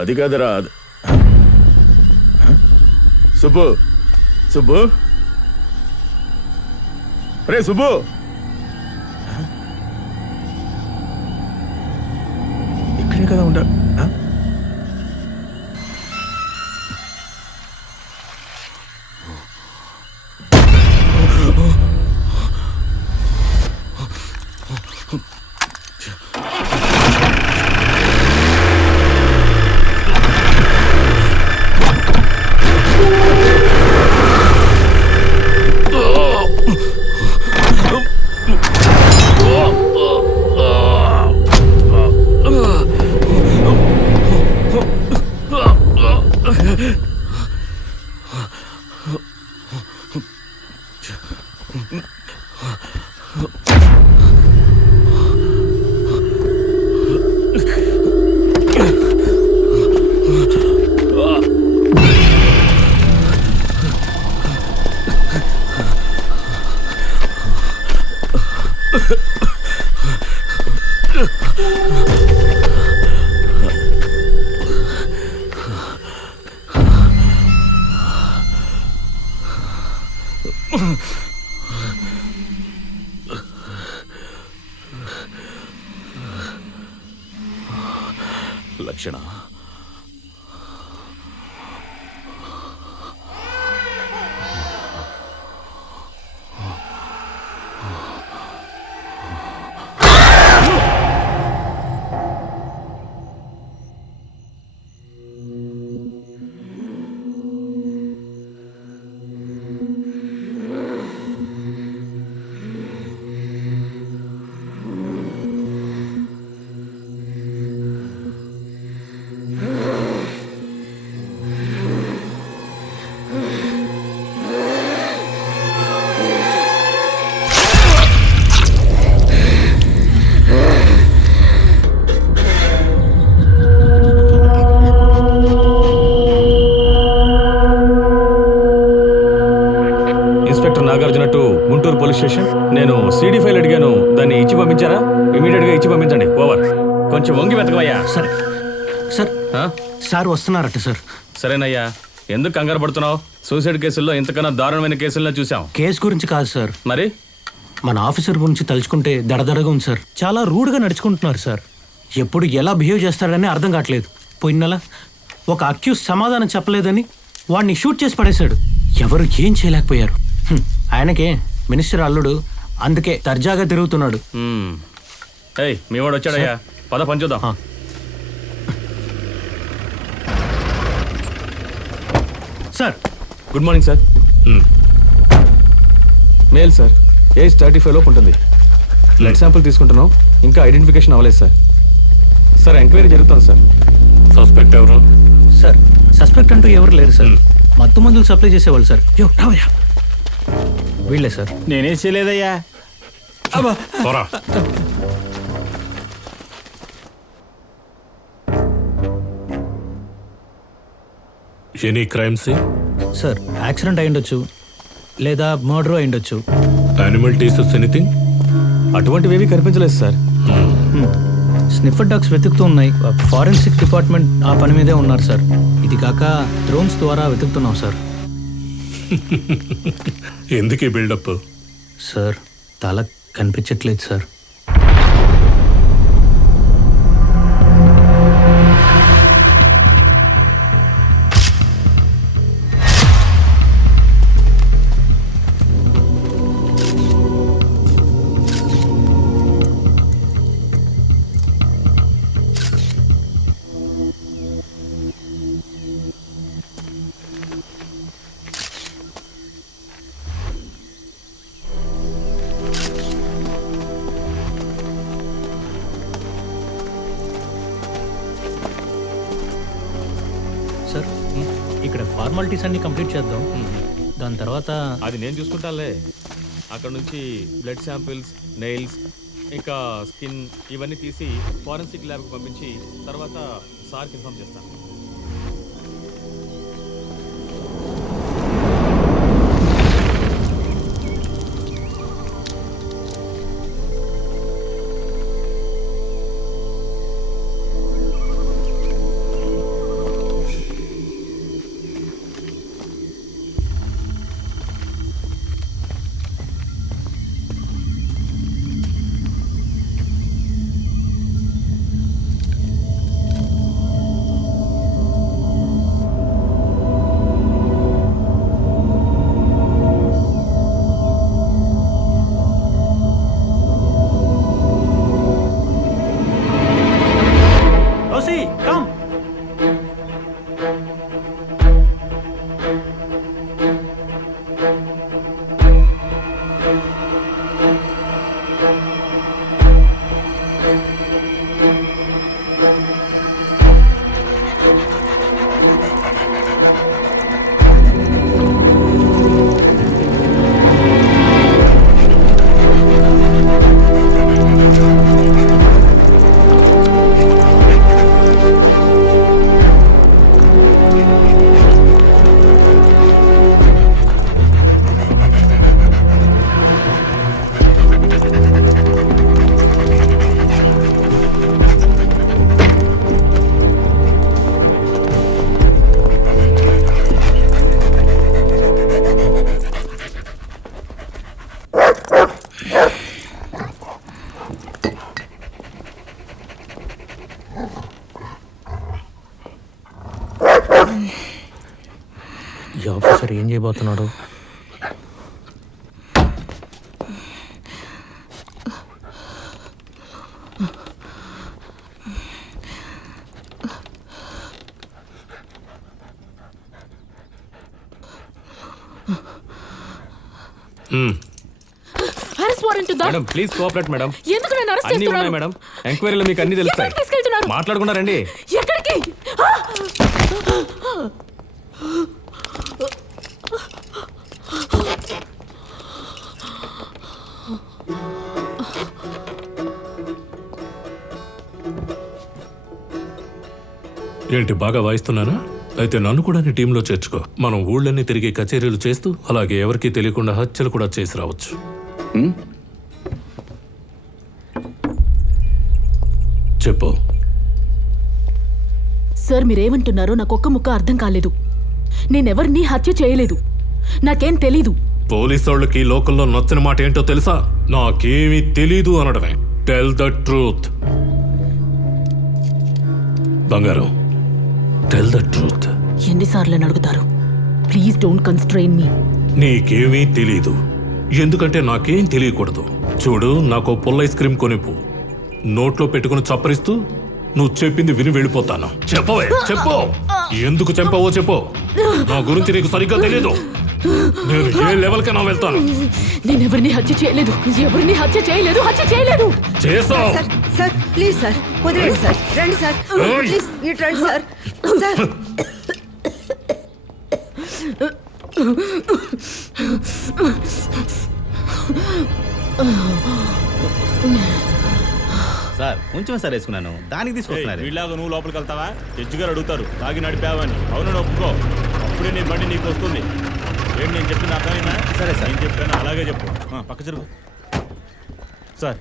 అది కాదురా. సుబ్బు సుబ్బు, రే సుబ్బు, ఇక్కడే కదా ఉంటా. లక్షణ, Nagarjuna to Guntur police station. నేను సిడి ఫైల్ అడిగాను, దాన్ని ఇచ్చి పంపించారా? ఇమీడియట్ గా ఇచ్చి పంపించండి. ఓవర్. కొంచెం వంగి వెతకవయ్యా. సరే సార్. Sir వస్తున్నారట sir. సరేనయ్యా, ఎందుకు కంగారు పడుతున్నావు? సూసైడ్ కేసుల్లో ఇంతకన్నా దారుణమైన కేసుల్లో చూసాం. కేసు గురించి కాదు సార్, మరి మన ఆఫీసర్ గురించి తలుచుకుంటే దడదడగా ఉంది సార్. చాలా రూడ్గా నడుచుకుంటున్నారు సార్. ఎప్పుడు ఎలా బిహేవ్ చేస్తాడని అర్థం కావట్లేదు. పోయిన నెల ఒక అక్యూజ్ సమాధానం చెప్పలేదని వాడిని షూట్ చేసి పడేశాడు. ఎవరు ఏం చేయలేకపోయారు. ఆయనకే మినిస్టర్ అల్లుడు, అందుకే దర్జాగా తిరుగుతున్నాడు. మీ వాడు వచ్చాడయ్యా, పద పని చూద్దాం. Sir good morning sir. Male sir, age 35 లోపు ఉంటుంది. బ్లడ్ శాంపుల్ తీసుకుంటున్నాం, ఇంకా ఐడెంటిఫికేషన్ అవ్వలేదు సార్. సార్ ఎంక్వైరీ జరుగుతుంది సార్. సస్పెక్ట్ ఎవరు సార్? సస్పెక్ట్ అంటూ ఎవరు లేరు సార్. మత్తు మందులు సప్లై చేసేవాళ్ళు సార్. రావయ్యా, వీళ్ళే సార్. నేనేం చేయలేదయ్యా. Any crimes sir? యాక్సిడెంట్ అయ్యుండొచ్చు, లేదా మర్డర్ అయ్యుండొచ్చు. Animal teases anything? అటువంటివి కనిపించలేదు సార్. స్నిఫర్ డాగ్స్ వెతుకుతూ ఉన్నాయి. ఫారెన్సిక్ డిపార్ట్మెంట్ ఆ పని మీదే ఉన్నారు సార్. ఇది కాక డ్రోన్స్ ద్వారా వెతుకుతున్నాం సార్. ఎందుకు ఈ బిల్డప్? సార్ తల కనిపించట్లేదు సార్. సార్ ఇక్కడ ఫార్మాలిటీస్ అన్ని కంప్లీట్ చేద్దాం. దాని తర్వాత అది నేను చూసుకుంటానులే. అక్కడ నుంచి బ్లడ్ శాంపిల్స్, నెయిల్స్, ఇంకా స్కిన్ ఇవన్నీ తీసి ఫారెన్సిక్ ల్యాబ్కి పంపించి తర్వాత సార్కి ఇన్ఫార్మ్ చేస్తాను. ఈ ఆఫీసర్ ఏం చేయబోతున్నాడు? అరెస్ట్ వారెంట్ ఉందా? Madam please cooperate madam. ఎందుకు నన్ను అరెస్ట్ అన్నీ ఉన్నాయి చేస్తున్నారు? మేడం. ఎంక్వైరీలో మీకు అన్ని తెలుస్తాయి. ఎక్కడికి తీసుకెళ్తున్నారు? మాట్లాడకుండా రండి. ఎక్కడికి? ఆ! ఏంటి బాగా వాయిస్తున్నానా? అయితే నన్ను కూడా నీ టీంలో చేర్చుకో. మనం ఊళ్ళన్నీ తిరిగి కచేరీలు చేస్తూ అలాగే ఎవరికీ తెలియకుండా హత్యలు కూడా చేసి రావచ్చు. చెప్పు. సార్ మీరేమంటున్నారో నాకు ఒక్క ముక్క అర్థం కాలేదు. నేనెవరిని హత్య చేయలేదు. నాకేం తెలీదు. పోలీసోళ్ళకి లోకల్లో నచ్చిన మాట ఏంటో తెలుసా? నాకేమీ తెలీదు అనడమే. Tell the truth. బంగారం, టెల్ ద ట్రూత్. ఎన్నిసార్లు అడుగుతారు? Please don't constrain me. నీకేమీ తెలీదు, ఎందుకంటే నాకేం తెలియకూడదు. చూడు, నాకు పుల్ల ఐస్ క్రీమ్ కొనిపు. నోట్లో పెట్టుకుని చప్పరిస్తూ నువ్వు చెప్పింది విని వెళ్ళిపోతాను. చెప్పవే, చెప్పు. ఎందుకు చంపావో చెప్పు. నా గురించి నీకు సరిగ్గా తెలీదు. నేను ఏ లెవెల్కైనా వెళ్తాను. నేనెవరిని హత్య చేయలేదు. ఎవరిని హత్య చేయలేదు. హత్య చేయలేదు. చేసావు. సార్ సార్ ప్లీజ్ సార్ వదిలేండి సార్. రండి సార్ ప్లీజ్ ఇటు రండి సార్. సార్ సార్ కొంచెం సార్ వేసుకున్నాను, దానికి తీసుకొస్తున్నారు. వీళ్ళగా నువ్వు లోపలికి వెళ్తావా? జడ్జి గారు అడుగుతారు తాగి నడిపావని. అవును ఒప్పుకో, అప్పుడే నీ బండి నీకు వస్తుంది. ఏంటి నేను చెప్పింది అర్థమైందా? సరే సార్. నేను చెప్పాను అలాగే చెప్పు. పక్క జరుగు sir.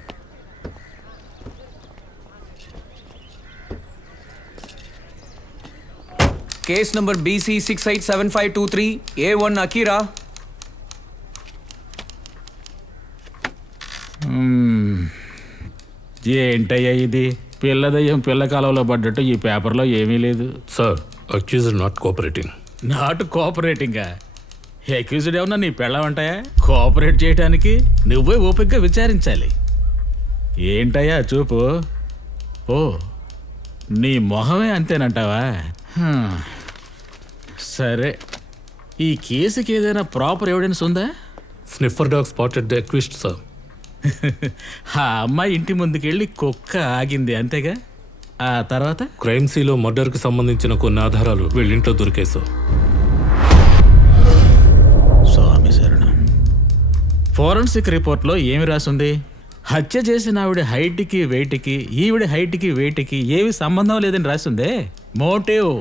Case number BC 687523 A1 Akira. ఏంటయ్యా ఇది? పిల్లదయ్యం పిల్ల కాలంలో పడ్డట్టు ఈ పేపర్లో ఏమీ లేదు. Sir, accused not cooperating. Not కోఆపరేటింగా? అక్యూజ్డ్ ఏమన్నా నీ పెళ్ళమంటాయా? కోఆపరేట్ చేయడానికి నువ్వే ఓపికగా విచారించాలి. ఏంటయ్యా చూపు? ఓ, నీ మొహమే అంతేనంటావా? సరే, ఈ కేసుకి ఏదైనా ప్రాపర్ ఎవిడెన్స్ ఉందా? Sniffer dog spotted the accused sir. ఆ అమ్మాయి ఇంటి ముందుకెళ్ళి కుక్క ఆగింది అంతేగా? ఆ తర్వాత క్రైమ్ సీలో మర్డర్కి సంబంధించిన కొన్ని ఆధారాలు వీళ్ళింట్లో దొరికేశావు. స్వామి శరణం. ఫోరెన్సిక్ రిపోర్ట్లో ఏమి రాసుంది? హత్య చేసిన ఆవిడ హైట్కి వెయిట్కి, ఈవిడ హైట్కి వెయిట్కి ఏమి సంబంధం లేదని రాసిందే. Motive,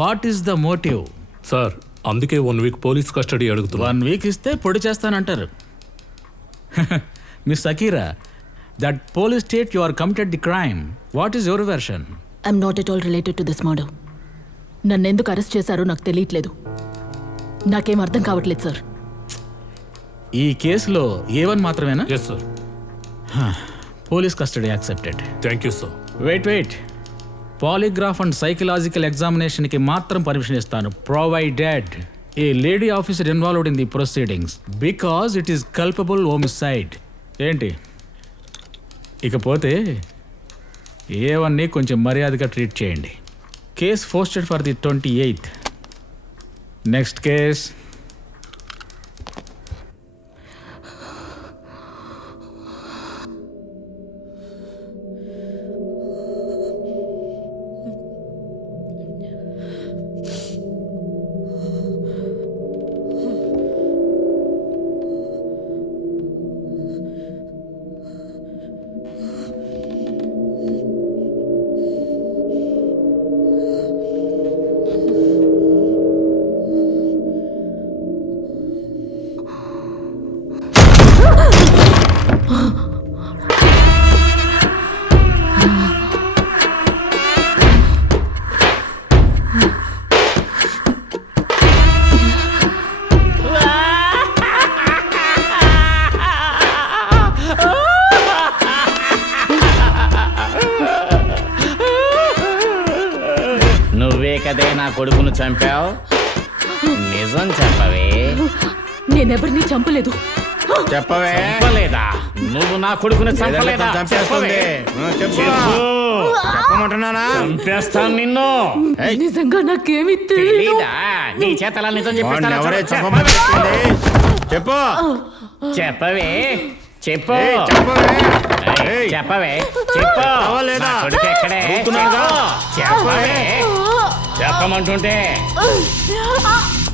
what is the motive? Sir, అందుకే 1 వీక్ పోలీస్ కస్టడీ అడుగుతున్నా. 1 వీక్ ఇస్తే పొడి చేస్తానంటారు. Miss Akira, that police state you are committed the crime. What is your version? I'm not at all related to this murder. నన్ను ఎందుకు arrest చేశారో నాకు తెలియట్లేదు. నాకేం అర్థం కావట్లేదు సార్. ఈ కేసులో A1 మాత్రమేనా? Yes sir. Police custody accepted. Thank you sir. Wait, polygraph and psychological ఎగ్జామినేషన్కి మాత్రం పర్మిషన్ ఇస్తాను, provided a lady officer involved in the proceedings because it is culpable homicide. ఏంటి? ఇకపోతే A1ని కొంచెం మర్యాదగా ట్రీట్ చేయండి. Case posted for the 28th. Next case. కదే నా కొడుకును చంపావు నిజం చెప్పవే నేనెవరిని చంపలేదు. చెప్పవే చెప్పలేదా నువ్వు నా కొడుకును చంపలేదా చెప్పవే చెప్పు చెప్పమంటున్నానా చంపేస్తాను నిన్ను నిజంగా నాకేమీ తెలియదు. తెలీదా నీ చేతలా నిజం చెప్పేస్తాను ఎవరే చెప్పమని చెప్పు చెప్పవే చెప్పు ఏయ్. చెప్పవే చెప్పు అవ్వలేదా? నా కొడుకు ఎక్కడే? అడుగుతున్నానుగా. చెప్పవే చెప్పమంటుంటే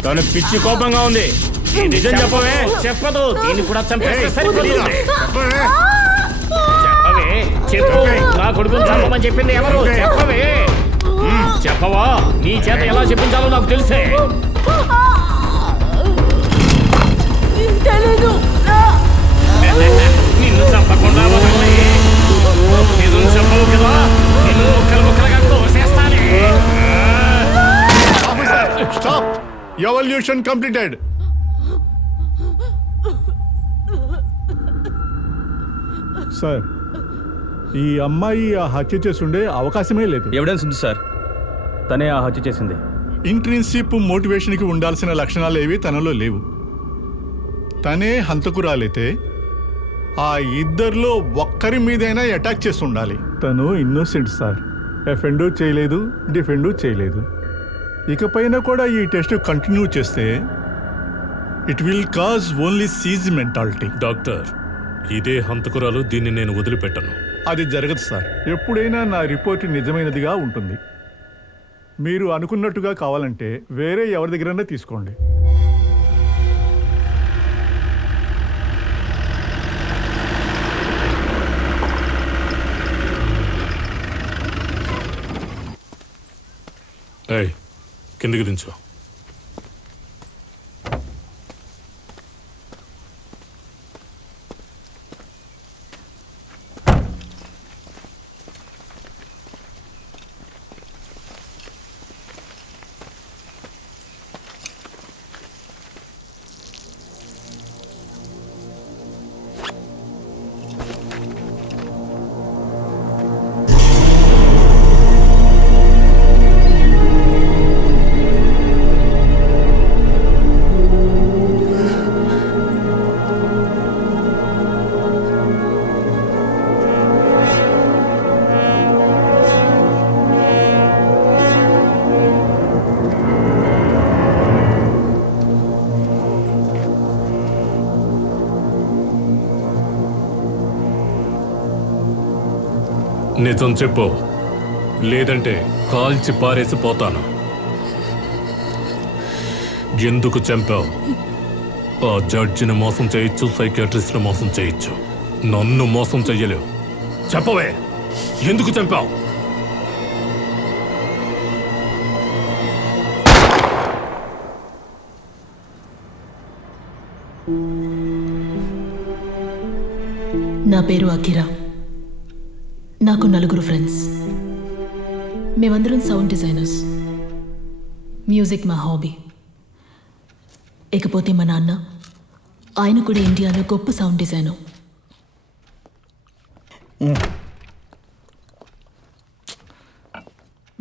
తను పిచ్చి కోపంగా ఉంది నిజం చెప్పవే చెప్పదు దీన్ని కూడా చంపేస్తే ఏయ్, సరిపోతుంది. చెప్పవే చెప్పవే చెప్పు నా కొడుకుని చంపమని చెప్పింది ఎవరు చెప్పవే చెప్పవా నీ చేత ఎలా చెప్పించాలో నాకు తెలిసే తెలీదు. నిన్ను చంపకుండా వదలనే. నిజం చెప్పవు కదా నిన్ను ముక్కలు ముక్కలుగా కోసేస్తానే స్టాప్ ఎవల్యూషన్ కంప్లీటెడ్. సార్ ఈ అమ్మాయి ఆ హత్య చేస్తుండే అవకాశమే లేదు. ఎవిడెన్స్ ఉంది సార్, తనే ఆ హత్య చేసింది. ఇంట్రిన్సిప్ మోటివేషన్కి ఉండాల్సిన లక్షణాలు ఏవి తనలో లేవు. తనే హంతకురాలైతే ఆ ఇద్దరిలో ఒక్కరి మీదైనా అటాక్ చేసి ఉండాలి. తను ఇన్నోసెంట్ సార్, ఎఫెండు చేయలేదు, డిఫెండు చేయలేదు. ఇకపైన కూడా ఈ టెస్ట్ కంటిన్యూ చేస్తే it will cause only seize mentality. Doctor ఇదే హంతకురాలు, దీన్ని నేను వదిలిపెట్టను. అది జరగదు సార్. ఎప్పుడైనా నా రిపోర్ట్ నిజమైనదిగా ఉంటుంది. మీరు అనుకున్నట్టుగా కావాలంటే వేరే ఎవరి దగ్గరైనా తీసుకోండి. ఏయ్ కిందికి దించు. నిజం చెప్పు, లేదంటే కాల్చి పారేసి పోతాను. ఎందుకు చంపావు? ఆ జడ్జిని మోసం చేయొచ్చు, సైకియాట్రిస్ట్ని మోసం చేయొచ్చు, నన్ను మోసం చెయ్యలేవు. చెప్పవే, ఎందుకు చంపావు? నా పేరు అకిరా. నాకు 4 ఫ్రెండ్స్. మేమందరం సౌండ్ డిజైనర్స్. మ్యూజిక్ మా హాబీ. ఇకపోతే మా నాన్న, ఆయన కూడా ఇండియాలో గొప్ప sound designer.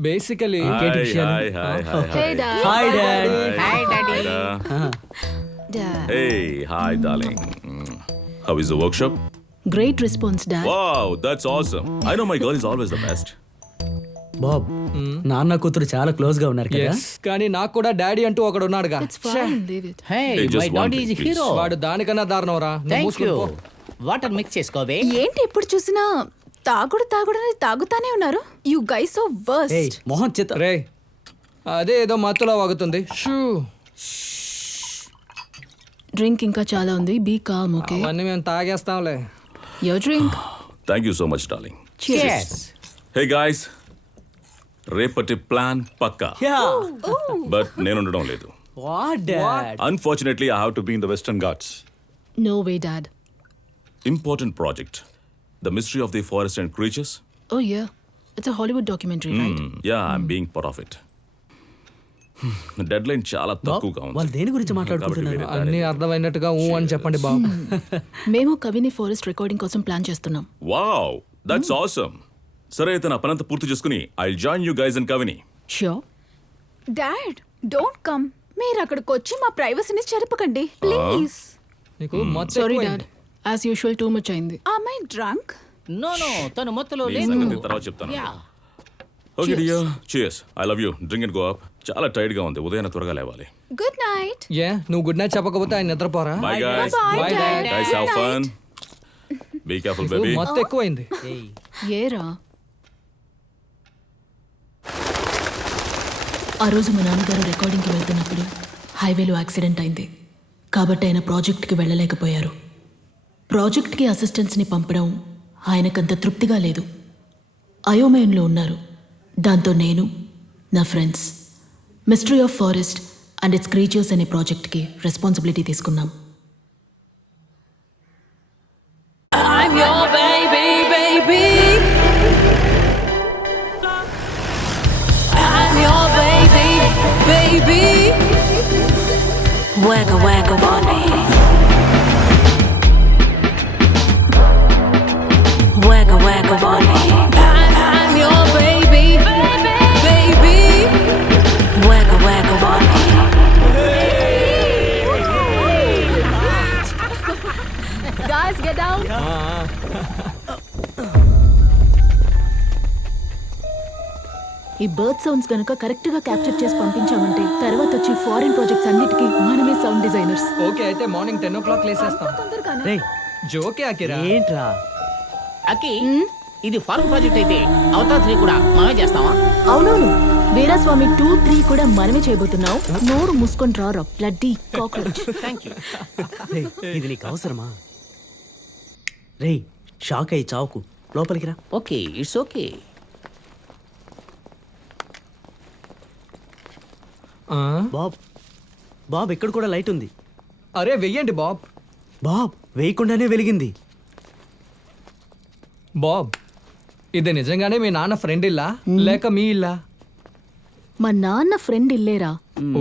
Basically Hey, hi, darling. How is the workshop? Great response dad. Wow, that's awesome. I know my girl is always the best. Bob, నాన్న కూతురు చాలా క్లోజ్ గా ఉన్నారు కదా. కానీ నాకు కూడా డాడీ అంటూ ఒకడు ఉన్నాడుగా. It's fine, leave it. Hey, just one drink, please. వాడు దానికన్నా దారుణంరా. వాటర్ మిక్స్ చేసుకోవే ఏంటి ఎప్పుడు చూసినా తాగుడని తాగుతానే ఉన్నారు. You guys so worst. మొహం చిత్త. రే అదే ఏదో మత్తులో వాగుతుంది. షూ డ్రింక్ ఇంకా చాలా ఉంది. Be calm, okay? అవన్నీ మేము తాగేస్తాంలే. Your drink. Thank you so much, darling. Cheers. Hey, guys. రేపటి ప్లాన్ పక్కా, బట్ నేను ఉండడం లేదు. Unfortunately, I have to be in the Western Ghats. No way, Dad. Important project. The Mystery of the Forest and Creatures. Oh yeah, it's a Hollywood documentary, right? Yeah, I'm being part of it. Deadline చాలా తక్కువగా ఉంది. వాళ్ళు దేని గురించి మాట్లాడుకుంటున్నారు? అన్ని అర్థమైనట్టుగా అని చెప్పండి బాబు. మేము కవిని ఫారెస్ట్ రికార్డింగ్ కోసం ప్లాన్ చేస్తున్నాం. Wow, that's awesome. సరే అయితే నా పనంతా పూర్తి చేసుకుని I'll join you guys in కవిని. Sure. Dad don't come. మీరు అక్కడికి వచ్చి మా ప్రైవసీని చెరపకండి ప్లీజ్. నీకు మొత్తం సారీ ఎక్కువైంది. Dad, as usual too much అయింది. Are my drunk? నో తను మొత్తలో నీ లేదు. సంగతి తర్వాత చెప్తాను. Okay dear, cheers. I love you. Drink and go up. చాలా టైర్డ్ గా ఉంది, ఉదయాన్నే త్వరగా లేవాలి. Good night. ఏ నువ్వు గుడ్ నైట్ చెప్పకపోతే ఆయన నిద్రపోరా? Bye guys. Bye, Dad. Guys, have fun. Be careful, baby. మొత్తం ఎక్కువైంది. ఏరా ఆ రోజు మా నాన్నగారు రికార్డింగ్కి వెళ్తున్నప్పుడు హైవేలో యాక్సిడెంట్ అయింది కాబట్టి ఆయన ప్రాజెక్ట్కి వెళ్ళలేకపోయారు. ప్రాజెక్ట్కి అసిస్టెంట్స్ని పంపడం ఆయనకంత తృప్తిగా లేదు. అయోమయంలో ఉన్నారు. దాంతో నేను, నా friends mystery of forest and it's creatures అనే ప్రాజెక్ట్కి రెస్పాన్సిబిలిటీ తీసుకున్నాం. I'm your baby, baby. I'm your baby, baby. Wagga wagga bunny. Wagga wagga bunny. I'm your baby, baby. Wagga wagga bunny. Guys, get down. ఈ bird sounds కనుక correct గా capture చేసి పంపించామంటే తర్వాత వచ్చి foreign projects అన్నిటికీ మనమే sound designers. Okay అయితే morning 10 o'clock లేసేస్తాం. తొందరగానే. జోకే అకిరా. ఏంట్రా అక్కి ఇది ఫారెన్ ప్రాజెక్ట్ అయితే అవతార్ 3 కూడా మనమే చేస్తావా? అవునవును, వీరాస్వామి 2, 3 కూడా మనమే చేయబోతున్నావు. నోరు మూసుకొని రారా బ్లడ్డీ కాక్రోచ్. Thank you. ఇది నీకు అవసరమా? రేయ్ షాక్ అయ్యి చావుకు, లోపలికి రా. Okay it's okay. Bob Bob ఇక్కడ కూడా లైట్ ఉంది. అరే వెయ్యండి బాబ్. బాబ్ వేయకుండానే వెలిగింది. బాబ్ ఇది నిజంగానే మీ నాన్న ఫ్రెండ్ ఇల్లా లేక మీ ఇల్లా? మా నాన్న ఫ్రెండ్ ఇల్లేరా.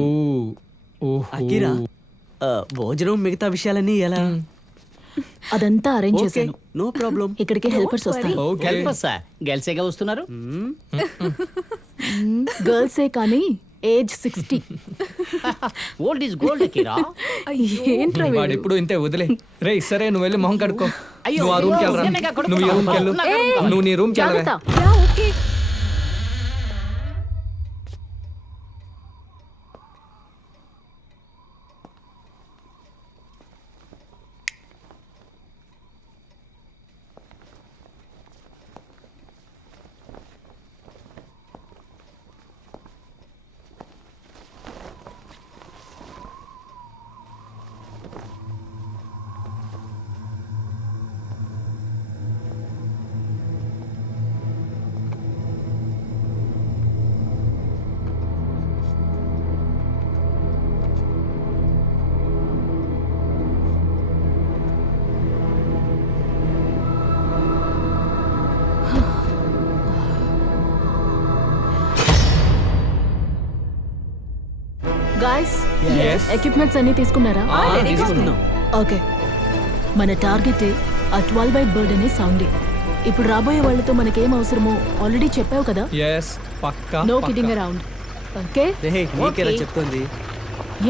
ఓ ఓహో. అకిరా భోజనం మిగతా విషయాలన్నీ ఎలా? అదంతా అరేంజ్ ఓకే, చేశాను. No problem. ఇక్కడికి హెల్పర్స్ వస్తారు. ఓకే గెల్పసా గెల్సేగా వస్తున్నారు. గర్ల్సే కానీ age 60. Old is gold Akira. ఏంట్రా వాడు వీడు? ఎప్పుడు ఇంతే వదిలే. రే సరే నువ్వు వెళ్ళి మొహం కడుక్కో. అయ్యో, నువ్వు ఆ రూమ్కి వెళ్ళరా. నిజంగా కడుక్కో. నువ్వు ఈ రూమ్కి వెళ్ళు. ఏయ్, నువ్వు నీ రూమ్కి వెళ్ళవే. జాగ్రత్త. Yeah, okay. Guys, Yes. Equipments అన్ని తీసుకున్నారా? తీసుకున్నాం. ఓకే, మన టార్గెట్ ఆ 12 వైట్ బర్డ్ అనే సౌండ్. ఇప్పుడు రాబోయే వాళ్ళతో మనకేం అవసరమో ఆల్రెడీ చెప్పావు కదా. ఎస్ పక్కా. నో పక్కా. Kidding around. ఓకే, నీకెలా చెప్తుంది?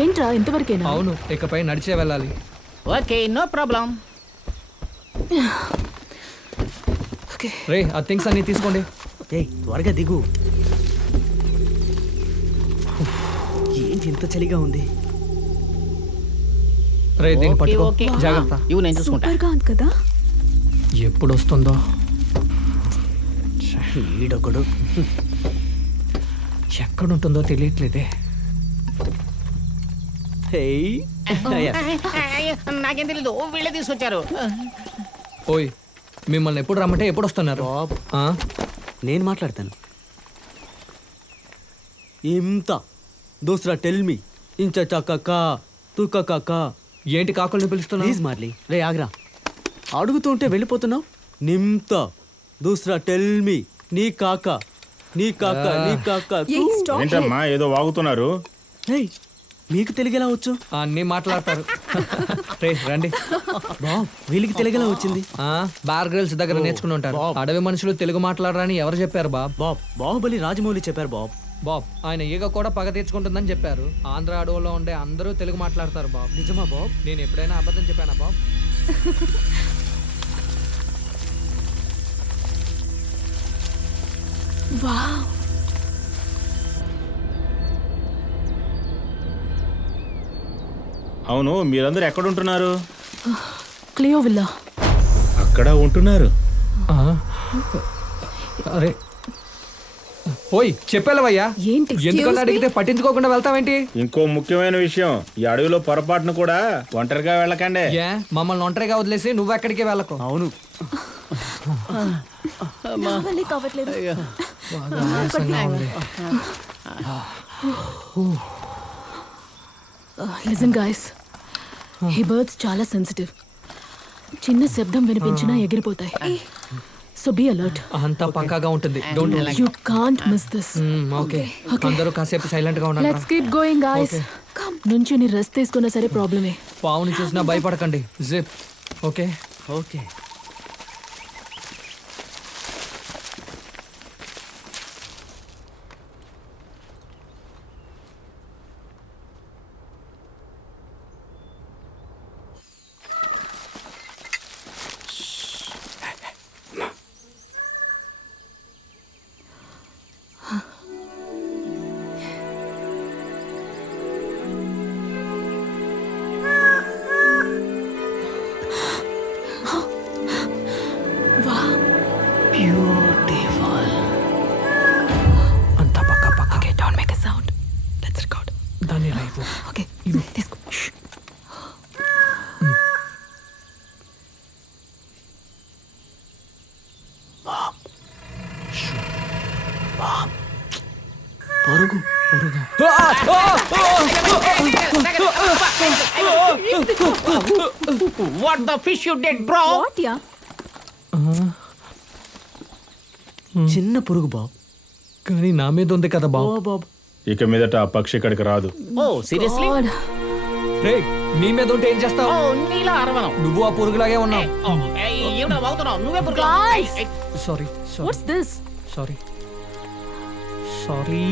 ఏంట్రా ఇంతవరకేనా? అవును ఇకపై నడిచే వెళ్ళాలి. Okay no problem. ఓకే, రే ఆ థింగ్స్ అన్ని తీసుకోండి. ఏయ్ త్వరగా దిగు. ఏంటి ఇంత చలిగా ఉంది? రే దీన్ని ఓకే పట్టుకో. ఓకే జాగ్రత్త. ఇవి నేను చూసుకుంటా. సూపర్ గా ఉంది కదా. ఎప్పుడు వస్తుందో. ఈడొకడు. ఎక్కడుంటుందో తెలియట్లేదే. హేయ్ నాకేం తెలీదు, వీళ్ళే తీసుకొచ్చారు. ఓయ్ మిమ్మల్ని ఎప్పుడు రమ్మంటే ఎప్పుడు వస్తున్నారు? బాబ్ ఆ? నేను మాట్లాడతాను. ఇంత దూసరా టెల్ మీ ఇంచ చక్క తూ కాక. ఏంటి కాకుల్ని పిలుస్తున్నావు? Please Marley. రే ఆగ్రా, అడుగుతూ ఉంటే వెళ్ళిపోతున్నావు. నిమ్త దూసరా టెల్ మీ నీ కాక నీ కాక నీ కాక. Hey, stop it. ఏంటమ్మా ఏదో వాగుతున్నారు? రేయ్ మీకు తెలుగెలా వచ్చు? అన్నీ మాట్లాడతారు. రే రండి. బాబ్ వీళ్ళకి తెలుగెలా వచ్చింది? బార్ గర్ల్స్ దగ్గర నేర్చుకుని ఉంటారు. అడవి మనుషులు తెలుగు మాట్లాడరని ఎవరు చెప్పారు బాబ్? బాబ్ బాహుబలి రాజమౌళి చెప్పారు బాబ్. బాబ్ ఆయన ఈగ కూడా పగ తీర్చుకుంటుందని చెప్పారు. ఆంధ్ర అడవుల్లో ఉండే అందరూ తెలుగు మాట్లాడతారు బాబ్. నిజమా బాబ్? నేను ఎప్పుడైనా అబద్ధం చెప్పానా బాబ్? వావ్, అవును, మీరందరూ ఎక్కడ ఉంటున్నారు? క్లియో విల్లా. అక్కడ ఉంటున్నారు. అరే ఓయ్ చెప్పాలవయ్యా. ఏంటి? ఎందుకన్నా అడిగితే పట్టించుకోకుండా వెళ్తావేంటి? ఇంకో ముఖ్యమైన విషయం, ఈ అడవిలో పొరపాటును కూడా ఒంటరిగా వెళ్ళకండి. ఏ మమ్మల్ని ఒంటరిగా వదిలేసి నువ్వెక్కడికి వెళ్ళకు. అవును. నా వల్లే కావట్లేదు. లిజన్ గైస్, ఈ బర్డ్స్ చాలా సెన్సిటివ్. చిన్న శబ్దం వినిపించినా ఎగిరిపోతాయి. So be alert. అంతా పక్కాగా ఉంటుంది. Don't you can't miss this. Okay అందరూ కాసేపు సైలెంట్ గా ఉండండి. Let's keep going guys. నుంచి నీ రెస్ట్ తీసుకున్నా సరే ప్రాబ్లమే. పావుని చూసినా భయపడకండి. Zip. Okay okay. Wow, beautiful. అంతా పక్కా పక్కా. Okay, don't make a sound. Let's record. దాన్ని లైవ్. ఓకే, తీసుకో. పొరుగు. What the fish you did bro? What yeah? చిన్న పురుగు బాబ్. కానీ నా మీద ఉంది కదా బాబు. బాబ్. ఇక మీదట ఆ పక్షి ఇక్కడికి రాదు. ఓ సీరియస్లీ? God. రే నీ మీద ఉంటే ఏం చేస్తావు? ఓ నీలా అరవను. నువ్వు ఆ పురుగులాగే ఉన్నావు. ఏమిటో వాగుతున్నావు? నువ్వే పురుగు. Guys, sorry what's this? Sorry sorry.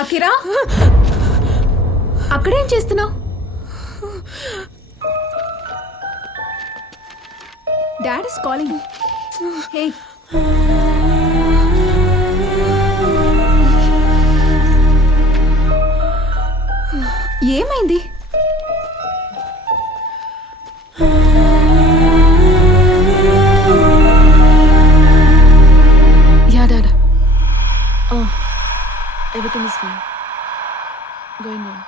Akira అక్కడేం చేస్తున్నావు? Dad is calling. హే ఏమైంది? Yeah dad. Everything is fine. Going on.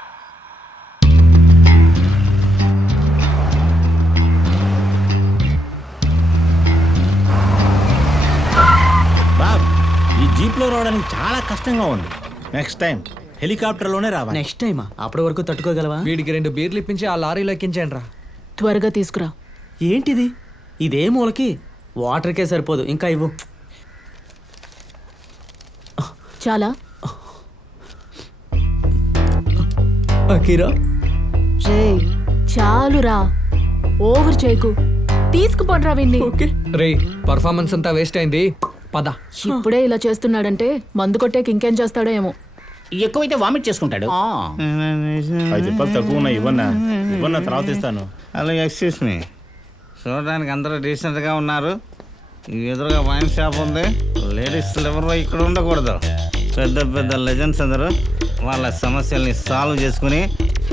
Bob, ఈ జీప్లో రావడానికి చాలా కష్టంగా ఉంది. నెక్స్ట్ టైం హెలికాప్టర్లోనే రావాలి. నెక్స్ట్ టైమా? అప్పటి వరకు తట్టుకోగలవా? వీడికి 2 బీర్లు ఇప్పించి ఆ లారీలో ఎక్కించండి రా. త్వరగా తీసుకురా. ఏంటిది? ఇదే మూలకి వాటర్కే సరిపోదు, ఇంకా ఇవ్వు. చాలా అకిరా రే, చాలురా, ఓవర్ చేయకు. తీసుకుపోండ్రా విన్ని. రే, పర్ఫార్మెన్స్ అంతా వేస్ట్ అయింది, పద. ఇప్పుడే ఇలా చేస్తున్నాడంటే మందు కొట్టేకి ఇంకేం చేస్తాడో ఏమో. ఎక్కువైతే వామిట్ చేసుకుంటాడు. 5 రూపాయలు తక్కువ ఉన్నాయి, ఇవ్వన్నా తర్వాత ఇస్తాను. Hello, excuse me. చూడడానికి అందరూ డీసెంట్గా ఉన్నారు. ఎదురుగా వైన్ షాప్ ఉంది. లేడీస్ ఎవరు ఇక్కడ ఉండకూడదు. పెద్ద పెద్ద లెజెండ్స్ అందరూ వాళ్ళ సమస్యల్ని సాల్వ్ చేసుకుని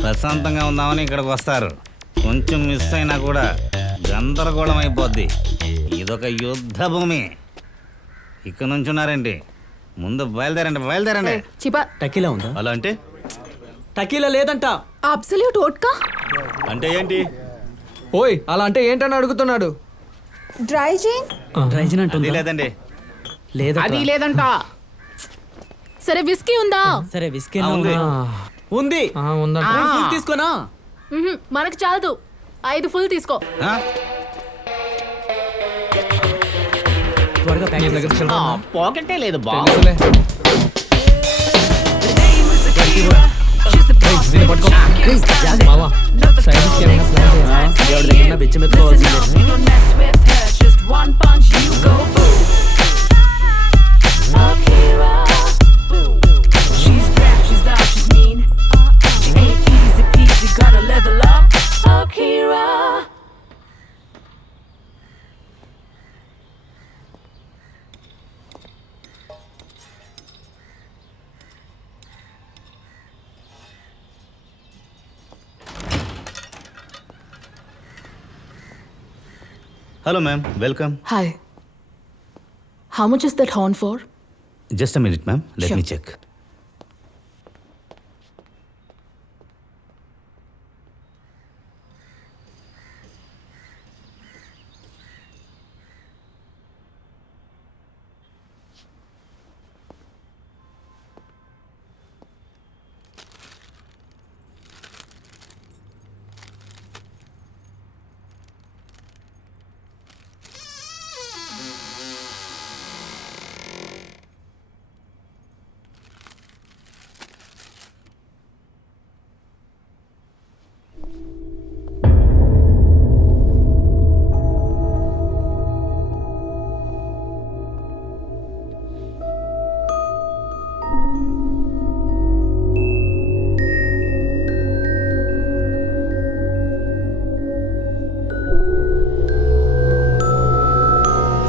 ప్రశాంతంగా ఉందామని ఇక్కడికి వస్తారు. కొంచెం మిస్ అయినా కూడా గందరగోళం అయిపోద్ది. ఇదొక యుద్ధ భూమి. ఇక్కడ నుంచి ఉన్నారండి, ముందు బయలుదేరండి. చిపా. టకీలా ఉందా? అలా అంటే టకీలా లేదంట. Absolute vodka. అంటే ఏంటి? ఓయ్, అలా అంటే ఏంటని అడుగుతున్నాడు. డ్రై జిన్. డ్రై జిన్ అది అంటుంది. లేదండి. అది లేదంట. సరే విస్కీ ఉందా? సరే, విస్కీ ఉంది. ఉంది. ఉందంట. తీసుకోనా? మనకు చాలదు, 5 ఫుల్ తీసుకో. త్వరగా ప్యాక్ చేసి పాకెటే లేదు బా. Hello ma'am, welcome. Hi. How much is that horn for? Just a minute ma'am, let me check.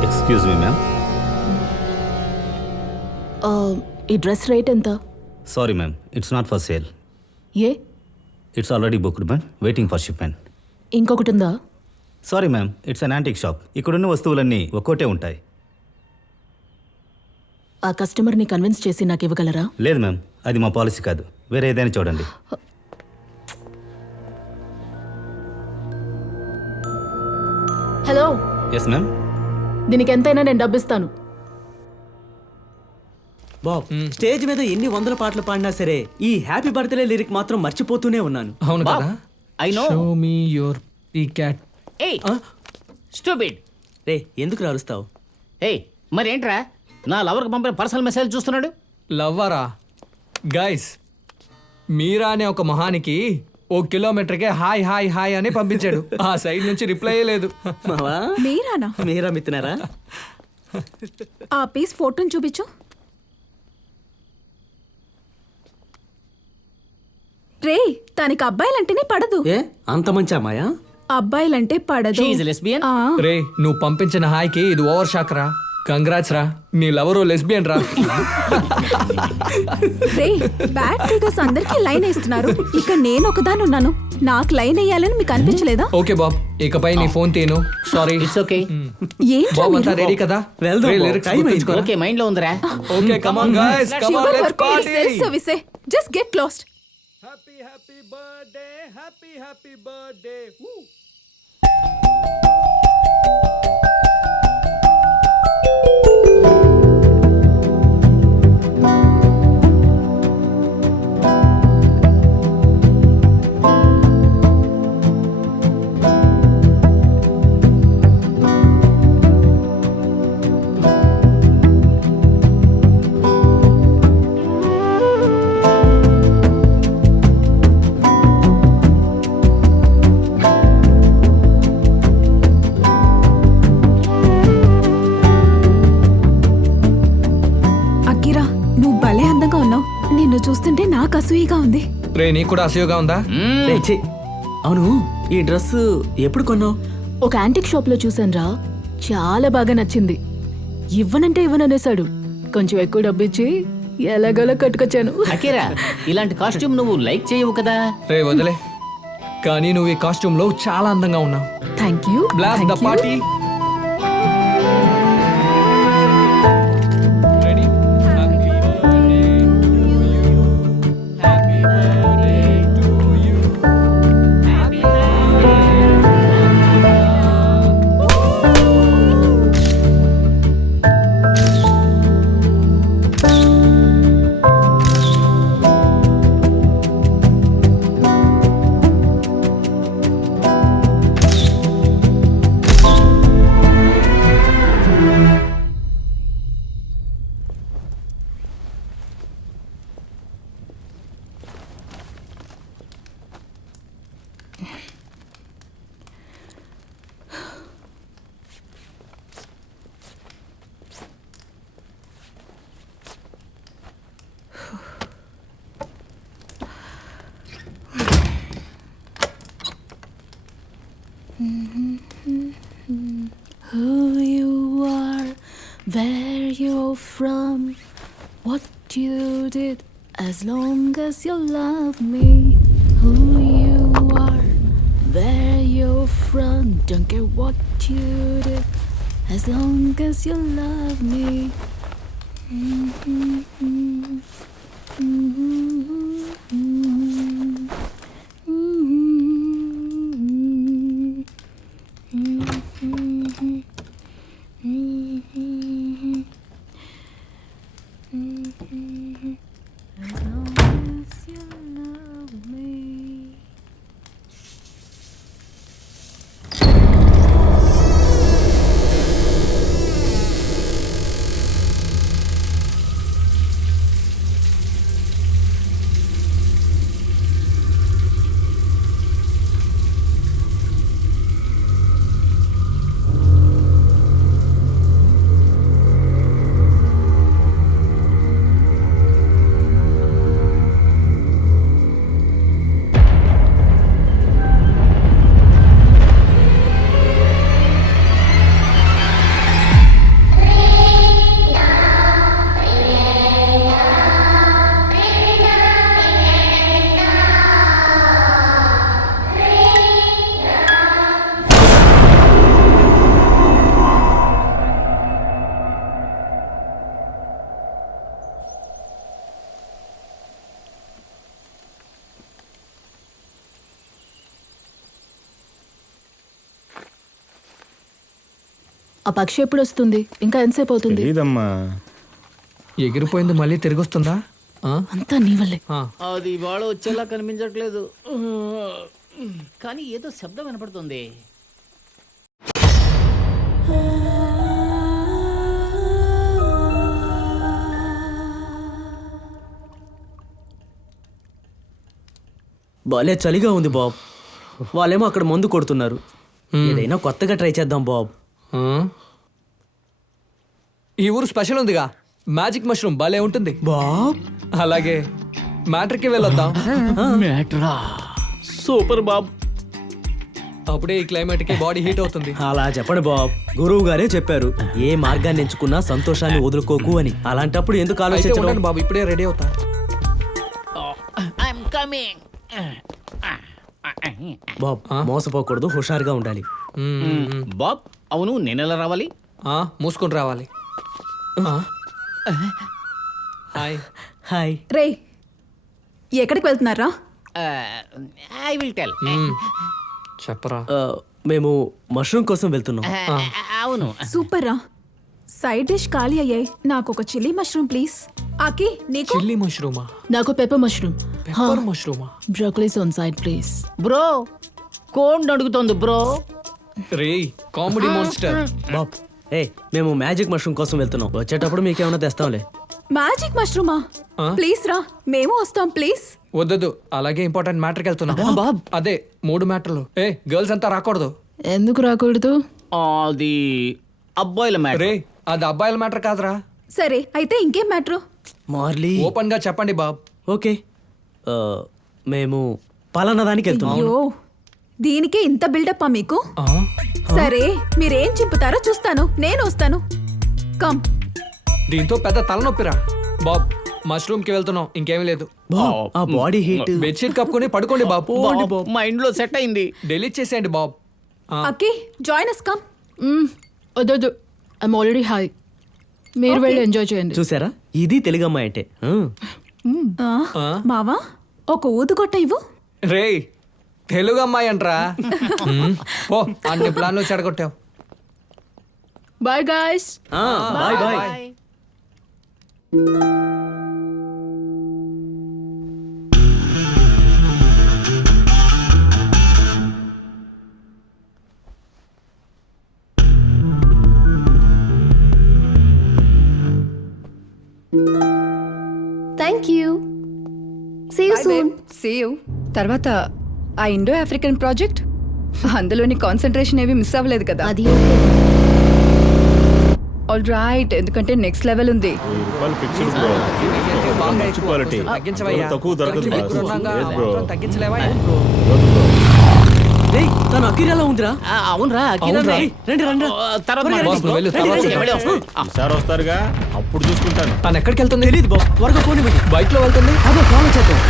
Excuse me ma'am. ఈ డ్రెస్ రేట్ ఎంత? Sorry ma'am, it's not for sale. ఏ? It's already booked ma'am, waiting for shipment. ఇంకొకటి ఉందా? Sorry ma'am, it's an antique shop. ఇక్కడున్న వస్తువులన్నీ ఒక్కోటే ఉంటాయి. ఆ కస్టమర్ని కన్విన్స్ చేసి నాకు ఇవ్వగలరా? లేదు మ్యామ్, అది మా పాలసీ కాదు. వేరే ఏదైనా చూడండి. హలో. Yes ma'am. దీనికి ఎంతైనా నేను డబ్బిస్తాను. బాబ్, స్టేజ్ మీద ఎన్ని 100 పాటలు పాడినా సరే ఈ హ్యాపీ బర్త్డే లిరిక్ మాత్రం మర్చిపోతూనే ఉన్నాను. అవును కదా? I know. Show me your pocket. ఏయ్ స్టూపిడ్. రే, ఎందుకు రాలుస్తావు? ఏయ్ మరేంట్రా, నా లవర్కి పంపిన పర్సనల్ మెసేజ్ చూస్తున్నాడు. లవ్వరా? గైస్, మీరా అనే ఒక మహానికి 1 కిలోమీటర్కే హాయ్ హాయ్ హాయ్ అని పంపించాడు. ఆ సైడ్ నుంచి రిప్లై లేదు. మీరానా? మీరా మిత్తున్నారా? ఆ పీస్ ఫోటోని చూపించు. రే తనకి అబ్బాయిలంటేనే పడదు. ఏ అంత మంచి అమ్మాయా? అబ్బాయిలంటే పడదు. ఆ, రే నువ్వు పంపించిన హాయ్కి ఇది ఓవర్ షాక్ రా. కంగ్రాట్స్ రా, నీ లవరు లెస్బియన్ రా. రే బ్యాడ్ ఫిగర్స్ అందరికి లైన్ వేస్తున్నారు, ఇక నేను ఒకదాని ఉన్నాను. నాకు లైన్ వేయాలని మీకు అనిపించలేదా? ఓకే బాబ్, ఇకపై నీ ఫోన్ తీను. సారీ. It's okay. ఏంట్రా బాబ్ అంతా మీరు? రెడీ కదా? వెళ్దాం రే, బాబ్. lyrics టైం అయింది. గుర్తుంచుకోరా. ఓకే మైండ్ లో ఉందిరా. Okay come on guys, come on చివరి లెట్స్ వరకు పార్టీ. సెల్ఫ్ సర్వీసే. Just get lost. Happy happy birthday, happy happy birthday. Akira నువ్వు భలే అందంగా ఉన్నావు. నిన్ను చూస్తుంటే నాకు అసూయగా ఉంది. రే నీకు కూడా అసూయగా ఉందా? రే, ఛీ. అవును ఈ డ్రెస్ ఎప్పుడు కొన్నావు? ఒక యాంటిక్ షాప్ లో చూసానురా, చాలా బాగా నచ్చింది. ఇవ్వనంటే ఇవ్వననేసాడు. కొంచెం ఎక్కువ డబ్బు ఇచ్చి ఎలాగోలా కట్టుకొచ్చాను. అకేరా ఇలాంటి కాస్ట్యూమ్ నువ్వు లైక్ చేయవు కదా? రే వదిలే, కానీ నువ్వు ఈ కాస్ట్యూమ్ లో చాలా అందంగా ఉన్నావు. Thank you. Blast the party. Who you are, where you're from, what you did, as long as you love me. Who you are, where you're from, don't care what you did, as long as you love me. ఆ పక్షి ఎప్పుడు వస్తుంది? ఇంకా ఎంతసేపు అవుతుంది? ఎగిరిపోయింది, మళ్ళీ తిరిగి వస్తుందా? అంతా నీ వల్లే. అది ఇవాళ వచ్చేలా కనిపించట్లేదు, కానీ ఏదో శబ్దం వినపడుతుంది. భలే చలిగా ఉంది బాబ్. వాళ్ళేమో అక్కడ మందు కొడుతున్నారు. ఏదైనా కొత్తగా ట్రై చేద్దాం బాబ్. ఈ ఊరు స్పెషల్ ఉందిగా, మ్యాజిక్ మష్రూమ్ భలే ఉంటుంది బాబ్. అలాగే మ్యాటర్కి వెళ్ళొద్దాం. మ్యాటరా సూపర్ బాబ్. అప్పుడే ఈ క్లైమేట్ కి బాడీ హీట్ అవుతుంది. అలా చెప్పండి బాబ్, గురువు గారే చెప్పారు ఏ మార్గాన్ని ఎంచుకున్నా సంతోషాన్ని వదులుకోకు అని. అలాంటప్పుడు ఎందుకు అయితే ఆలోచించడం? ఉండండి బాబు, ఇప్పుడే రెడీ అవుతా. బాబ్ మోసపోకూడదు, హుషారుగా ఉండాలి. బాబ్ అవును నేను ఎలా రావాలి? మూసుకొని రావాలి. Hi hi. రే ఎక్కడికి వెళ్తున్నారా? I will tell. చెప్పరా. మేము మష్రూమ్ కోసం వెళ్తున్నాం. అవును. సూపర్ రా. సైడ్ డిష్ ఖాళీ అయ్యాయి. నాకు ఒక చిల్లీ మష్రూమ్ ప్లీజ్. ఆకి నీకు? చిల్లీ మష్రూమా? నాకు పెప్పర్ మష్రూమ్. పెప్పర్ మష్రూమా? Broccolis on side please. Bro code అడుగుతోంది బ్రో. రే కామెడీ మాన్స్టర్. బాబ్ మేము మ్యాజిక్ మష్రూమ్ కోసం వెళ్తున్నాం. వచ్చేటప్పుడు మీకేమైనా తెస్తాంలే. మ్యాజిక్ మష్రూమా? ప్లీజ్ రా, మేము వస్తాం ప్లీజ్. వద్దదు, అలాగే ఇంపార్టెంట్ మ్యాటర్కి వెళ్తున్నాం. బాబ్ అదే 3 మ్యాటర్లు. గర్ల్స్ అంతా రాకూడదు. ఎందుకు రాకూడదు? అది అబ్బాయిల మ్యాటర్. రే అది అబ్బాయిల మ్యాటర్ కాదురా. సరే అయితే ఇంకేం మ్యాటరు? మార్లీ ఓపెన్ గా చెప్పండి బాబ్. ఓకే, మేము పలానా దానికి వెళ్తున్నాం. అయ్యో దీనికే ఇంత బిల్డప్పా మీకు? సరే మీరేం చింపుతారో చూస్తాను. నేను వస్తాను. కమ్. దీంతో పెద్ద తలనొప్పిరా. బాబ్ మష్రూమ్ కి వెళ్తున్నాం, ఇంకేమీ లేదు. ఆ బాడీ హీట్. బెడ్షీట్ కప్పుకొని పడుకోండి బాబు. మా ఇంట్లో సెట్ అయింది. డిలీట్ చేసేయండి బాబ్. అక్కి జాయిన్ us, కమ్. వద్దు, ఐఎమ్ ఆల్రెడీ హై. మీరు వెళ్ళి ఎంజాయ్ చేయండి. చూసారా, ఇది తెలుగు అమ్మాయి అంటే. మావా ఒక ఊదుకొట్ట ఇవ్వు. రే తెలుగు అమ్మాయి అంటరా. ఓ అన్ని ప్లాన్లు చెడగొట్టావు. Bye guys. Bye bye. Thank you. See you soon. See you. తర్వాత ఆ ఇండో ఆఫ్రికన్ ప్రాజెక్ట్, అందులోని కాన్సన్ట్రేషన్ ఏవి మిస్ అవ్వలేదు కదా? అది ఆల్ రైట్, ఎందుకంటే నెక్స్ట్ లెవెల్ ఉంది. తగ్గించలేవా? తను అకిరాలా ఉందిరా. అవునరా రండి రండి. సార్ వస్తారుగా, అప్పుడు చూసుకుంటాను. తను ఎక్కడికి వెళ్తుంది? తెలియదు బాబు, త్వరగా పోనీ. బైక్ లో వెళ్తుంది. అదే ఫాలో చేద్దాం.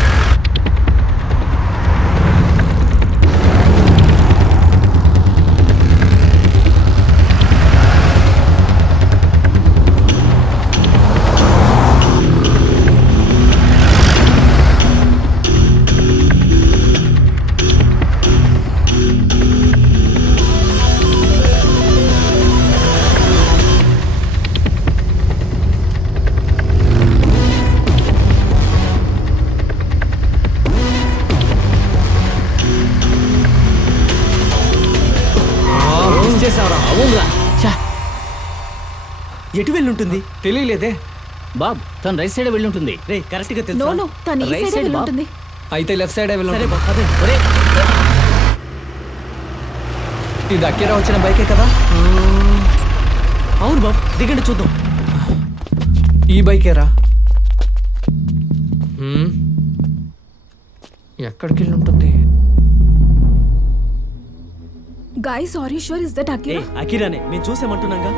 ఎటు వెళ్ళి ఉంటుంది? తెలియలేదే బాబ్. తను రైట్ సైడ్ వెళ్ళి ఉంటుంది. రే కరెక్ట్ గా నో తెలుసు. నో, తను ఈ సైడ్ వెళ్ళి ఉంటుంది. అయితే లెఫ్ట్ సైడ్ వెళ్ళి సరే ఉంటుంది. బాబు, అదే. ఇది అక్కిరా వచ్చిన బైకే కదా? అవును బాబు, దిగండి చూద్దాం. ఈ బైకేరా. ఎక్కడికి వెళ్ళి ఉంటుంది? Guys are you sure is that Akira? అకిరానే, మేము చూసామంటున్నాగా.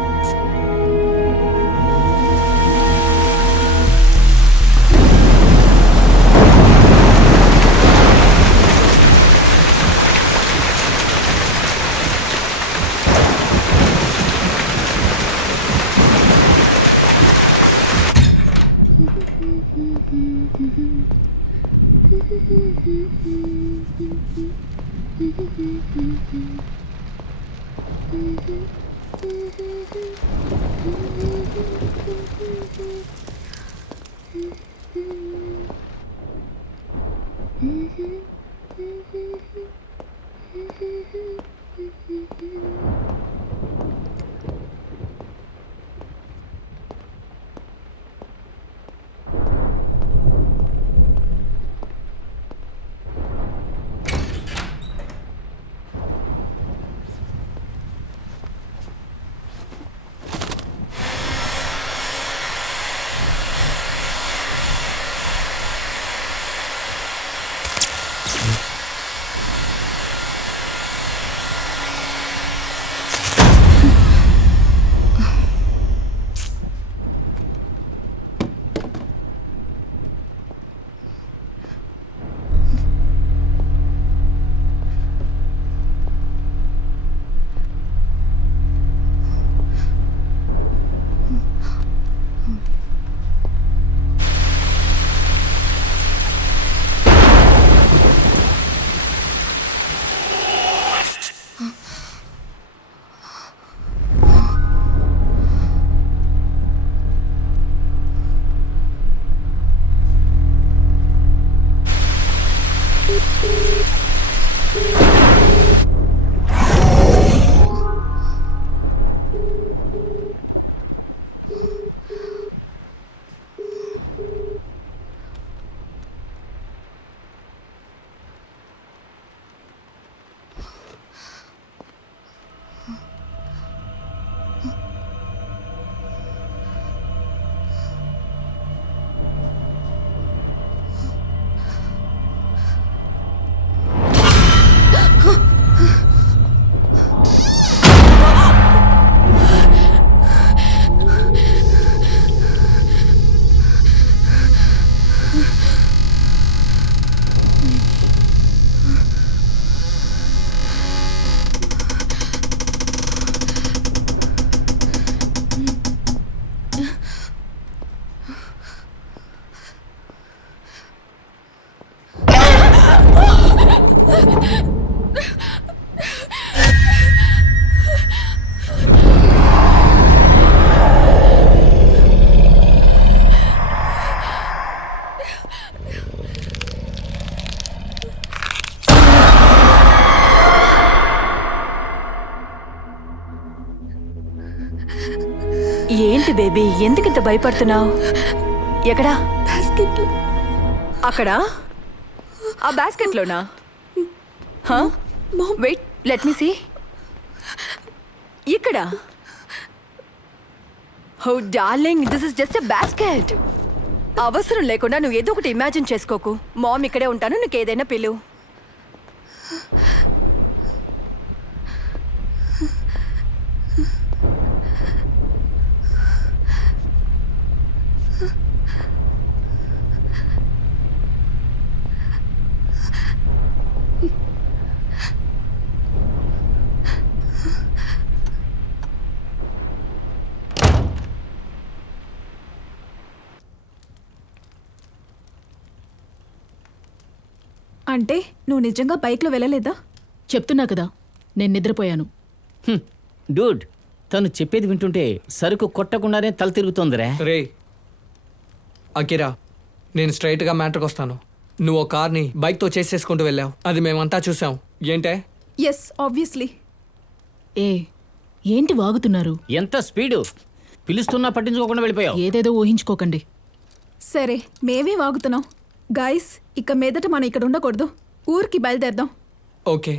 ఏంటి బేబీ ఎందుకు ఇంత భయపడుతున్నావు? ఎక్కడా? అక్కడ ఆ బాస్కెట్లోనా? Wait, let me see. ఇక్కడ. Oh darling, this is just a basket. అవసరం లేకుండా నువ్వు ఏదో ఒకటి ఇమాజిన్ చేసుకోకు. మామ్ ఇక్కడే ఉంటాను, నీకు ఏదైనా పిలువు. అంటే నువ్వు నిజంగా బైక్లో వెళ్ళలేదా? చెప్తున్నా కదా, నేను నిద్రపోయాను. డూడ్, తను చెప్పేది వింటుంటే సరుకు కొట్టకుండానే తల తిరుగుతోందిరా. రే అకిరా, నేను స్ట్రైట్గా మ్యాటర్కి వస్తాను. నువ్వు ఓ కార్ని బైక్తో చేసేసుకుంటూ వెళ్ళావు, అది మేమంతా చూసాం. ఏంటే? Yes, obviously. ఏంటి వాగుతున్నారు? ఎంత స్పీడు! పిలుస్తున్నా పట్టించుకోకుండా వెళ్ళిపోయావు. ఏదేదో ఊహించుకోకండి. సరే, మేమే వాగుతున్నాం. గాయస్, ఇక మీదట మనం ఇక్కడ ఉండకూడదు. ఊరికి బయలుదేరదాం. ఓకే.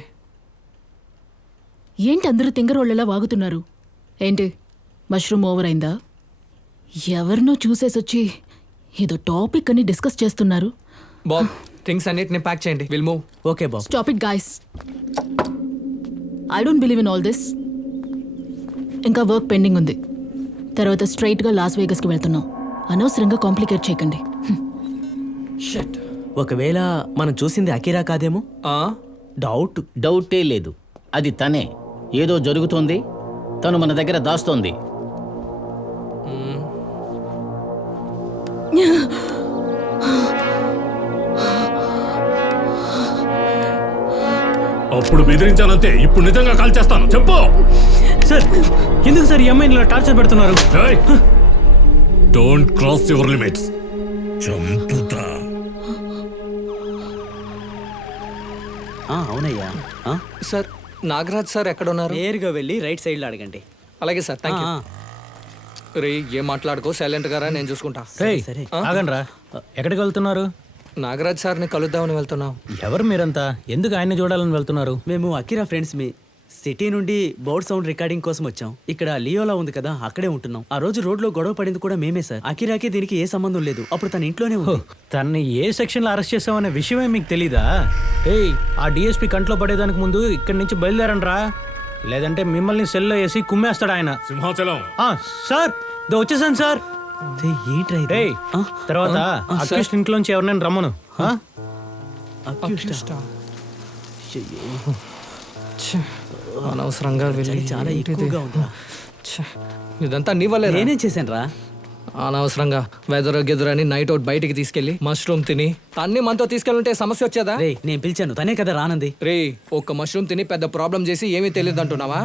ఏంటి అందరూ తింగరోళ్ళలా వాగుతున్నారు? ఏంటి మష్రూమ్ ఓవర్ అయిందా? ఎవరినో చూసేసొచ్చి ఏదో టాపిక్ అని డిస్కస్ చేస్తున్నారు. బాబ్, థింగ్స్ అన్నిటిని ప్యాక్ చేయండి. Will move. Okay Bob. Stop it guys. I don't believe in all this. ఇంకా వర్క్ పెండింగ్ ఉంది. తర్వాత స్ట్రైట్గా లాస్ వేగస్కి వెళ్తున్నాం. అనవసరంగా కాంప్లికేట్ చేయకండి. ఒకవేళ మనం చూసింది అకిరా కాదేమో? డౌటే లేదు, అది తనే. ఏదో జరుగుతోంది, తను మన దగ్గర దాస్తోంది. అప్పుడు బెదిరించానంతే, ఇప్పుడు నిజంగా కాల్ చేస్తాను. చెప్పు సార్. ఎందుకు సార్ ఈ అమ్మాయిని ఇలా టార్చర్ పెడుతున్నారు? Don't cross your limits. చంపుతా. అవునయ్యా. సార్, నాగరాజ్ సార్ ఎక్కడ ఉన్నారు? నేరుగా వెళ్ళి రైట్ సైడ్లో అడగండి. అలాగే సార్, థ్యాంక్ యూ. రే, ఏం మాట్లాడుకో, సైలెంట్ గారా, నేను చూసుకుంటా. సరే, ఆగండ్రా. ఎక్కడికి వెళ్తున్నారు? నాగరాజ్ సార్ని కలుద్దామని వెళ్తున్నాం. ఎవరు మీరంతా? ఎందుకు ఆయన్ని చూడాలని వెళ్తున్నారు? మేము అకిరా ఫ్రెండ్స్. మీ సిటీ నుండి బోర్డ్ సౌండ్ రికార్డింగ్ కోసం వచ్చాం. ఇక్కడ లియోలా ఉంది కదా, అక్కడే ఉంటున్నాం. ఆ రోజు రోడ్లో గొడవ పడింది కూడా మేమే సార్. అకిరాకి దీనికి ఏ సంబంధం లేదు. అప్పుడు తన ఇంట్లోనే ఉంది. తనని ఏ సెక్షన్లో అరెస్ట్ చేసామనే విషయమే మీకు తెలీదా? ఆ డిఎస్పీ కంట్లో పడేదానికి ముందు ఇక్కడి నుంచి బయలుదేరండ్రా, లేదంటే మిమ్మల్ని సెల్లో వేసి కుమ్మేస్తాడు ఆయన. సింహాచలం. సార్, వచ్చేసాను సార్. తర్వాత అక్యూస్ట్ ఇంట్లోంచి ఎవరినైనా రమ్మను. అనవసరంగా చాలా ఎక్కువగా ఉందా? ఇదంతా నీ వల్లే. నేనేం చేశాను రా? అనవసరంగా వెదర్ గెదరని నైట్ అవుట్ బయటికి తీసుకెళ్లి మష్రూమ్ తిని తన్ని మనతో తీసుకెళ్ళుంటే సమస్య వచ్చేదా? రే, నేను పిలిచాను, తనే కదా రానంది. రే, ఒక్క మష్రూమ్ తిని పెద్ద ప్రాబ్లం చేసి ఏమీ తెలియదు అంటున్నావా?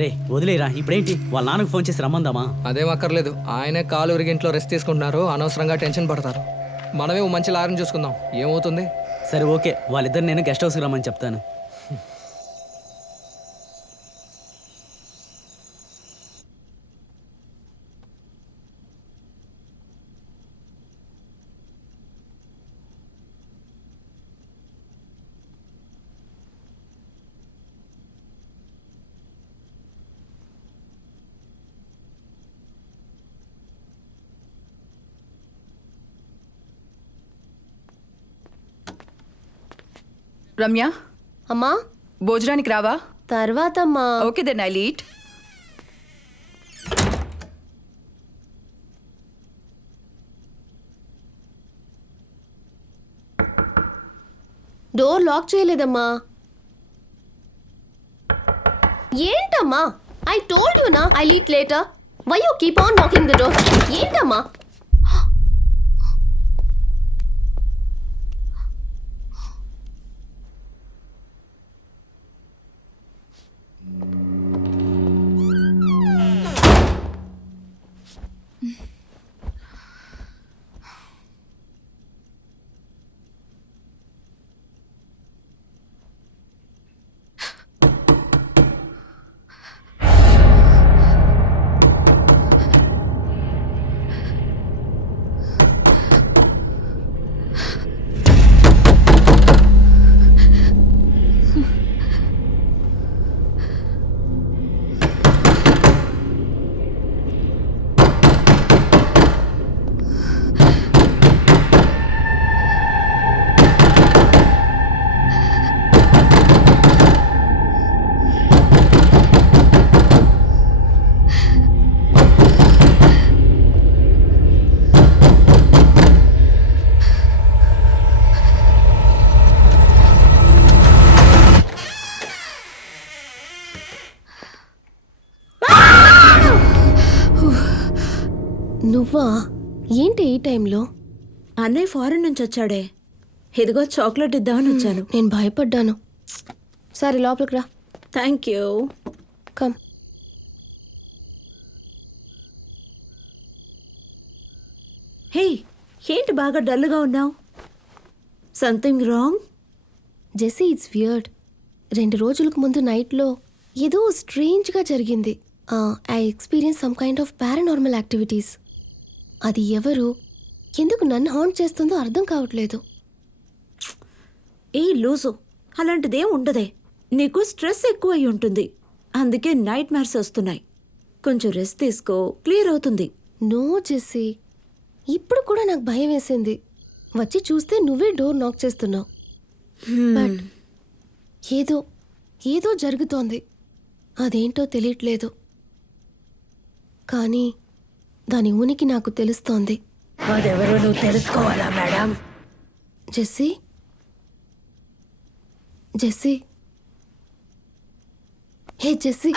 రే, వదిలేరా. ఇప్పుడేంటి, వాళ్ళ నాన్నకు ఫోన్ చేసి రమ్మందామా? అదేం అక్కర్లేదు. ఆయనే కాలు ఇంట్లో రెస్ట్ తీసుకుంటున్నారు. అనవసరంగా టెన్షన్ పడతారు. మనమే మంచి లారం చూసుకుందాం, ఏమవుతుంది? సరే, ఓకే. వాళ్ళిద్దరు నేను గెస్ట్ హౌస్కి రమ్మని చెప్తాను. రమ్య, అమ్మా, భోజనానికి రావా? తర్వాత అమ్మా. Okay, then I'll eat. Door lock చేయలేదమ్మా. ఏంటమ్మా? ఐ టోల్డ్ యు నా I'll eat later. Why you keep on knocking the door? ఏంటమ్మా? నువ్వా? ఏంటి ఈ టైంలో? అన్నయ్య ఫారెన్ నుంచి వచ్చాడే, ఇదిగో చాక్లెట్ ఇద్దామని వచ్చాను. నేను భయపడ్డాను. సరే లోపలికి రా. Thank you. కమ్. హే, ఏంటి బాగా డల్గా ఉన్నావు? Something wrong? Jessie, it's weird. 2 రోజులకు ముందు నైట్లో ఏదో స్ట్రేంజ్గా జరిగింది. I experience some kind of paranormal activities. అది ఎవరు, ఎందుకు నన్ను హాంట్ చేస్తుందో అర్థం కావట్లేదు. ఏ లూజు, అలాంటిదేం ఉండదే. నీకు స్ట్రెస్ ఎక్కువ అయి ఉంటుంది, అందుకే నైట్ మ్యార్స్ వస్తున్నాయి. కొంచెం రెస్ట్ తీసుకో, క్లియర్ అవుతుంది. నో జెస్సీ, ఇప్పుడు కూడా నాకు భయం వేసింది. వచ్చి చూస్తే నువ్వే డోర్ నాక్ చేస్తున్నావు. బట్ ఏదో ఏదో జరుగుతోంది, అదేంటో తెలియట్లేదు. కానీ దాని ఉనికి నాకు తెలుస్తోంది. అదెవరో నువ్వు తెలుసుకోవాలా మేడం? జెస్సీ, జెస్సీ, హే జెస్సీ.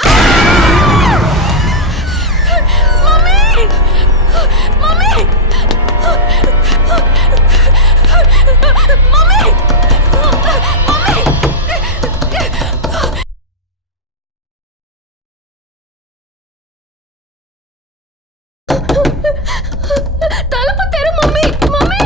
తలుపు తెరు mummy. Mummy,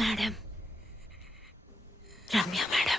madam, Ramya madam.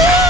Ah!